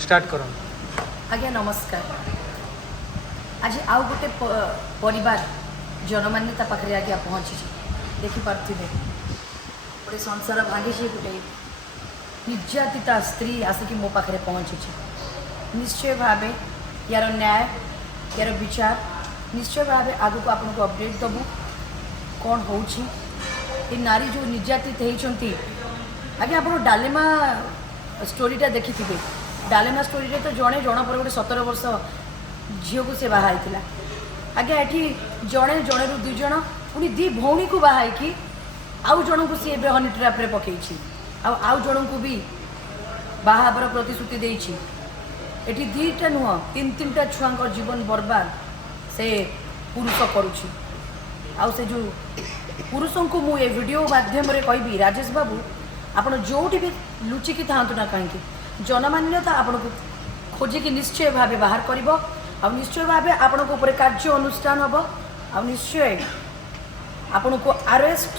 Start करो। आज्ञा नमस्कार। आज आउ गोटे परिवार जनमान्यता पाखे आज्ञा पहुँची देखिपे गोटे संसार भांगी गोटे निर्यातिता स्त्री आसिक मो पाखे पहुँची। निश्चय भाव यार न्याय यार विचार निश्चय भाव आग को आपको अपडेट दबू कौन हो नारी जो निर्यातित होती आज्ञा आप डालेमा स्टोरीटा देखी थे। डालेमा स्टोरी रे तो जड़े जन पर गोटे 17 वर्ष झील को सी बाहर आज्ञा ये जड़े जड़े रु 2 जन पुणी 2 भौणी को बाहर आउ जन को सी हनी ट्राप पकई आउ जन को भी बाहाबर प्रतिश्रुति देती। एटी 2टा नुह 3-3टा छुआ जीवन बर्बाद से पुरुष करुच्ची। आउ से जो पुरुषों को मुझे वीडियो माध्यम कहबी राजेश बाबू आप जो भी लुचिकी था ना कहीं जनमान्यता आपन को खोजिकी निश्चय भाव बाहर कर निश्चय भाव आपण को कार्य अनुष्ठान हम आ निश्चय आपण को अरेस्ट